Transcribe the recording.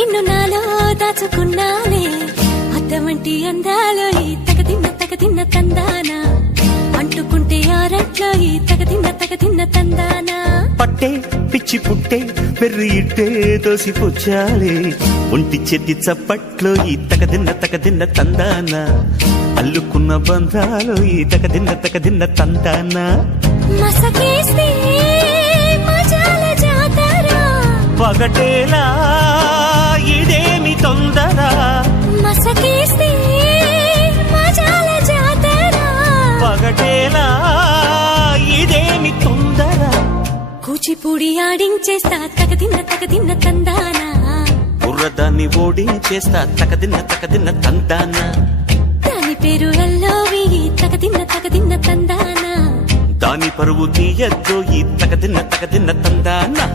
నిన్ను నాలో దాచుకున్నాలే అద్దమంటి అందాలో ఈ తగదిన్న తందానా అంటుకుంటే ఆరట్లో ఈ తగదిన్న తందానా పట్టే పిచ్చి పుట్టే పెర్రి ఇట్టే దోసి పుచ్చాలే ఒంటి చెట్టి చప్పట్లో ఈ తగదిన్న తందానా అల్లుకున్న బంధాలు ఈ తగదిన్న తందానా మసకేస్తే మజాల జాతర పగటేలా ఇదేమి తొందర మసకేస్తే మజాల జాతర పగటేలా ఇదేమి తొందర కూచిపూడి ఆడించేస్తా తగదిన్న తందానా బుర్రదాన్ని ఓడించేస్తా తగదిన్న తందానా దాని పేరు ఎల్లోవి తగదిన్న తందానా దాని పరువు తీయద్దు ఈ తగదిన్న తందానా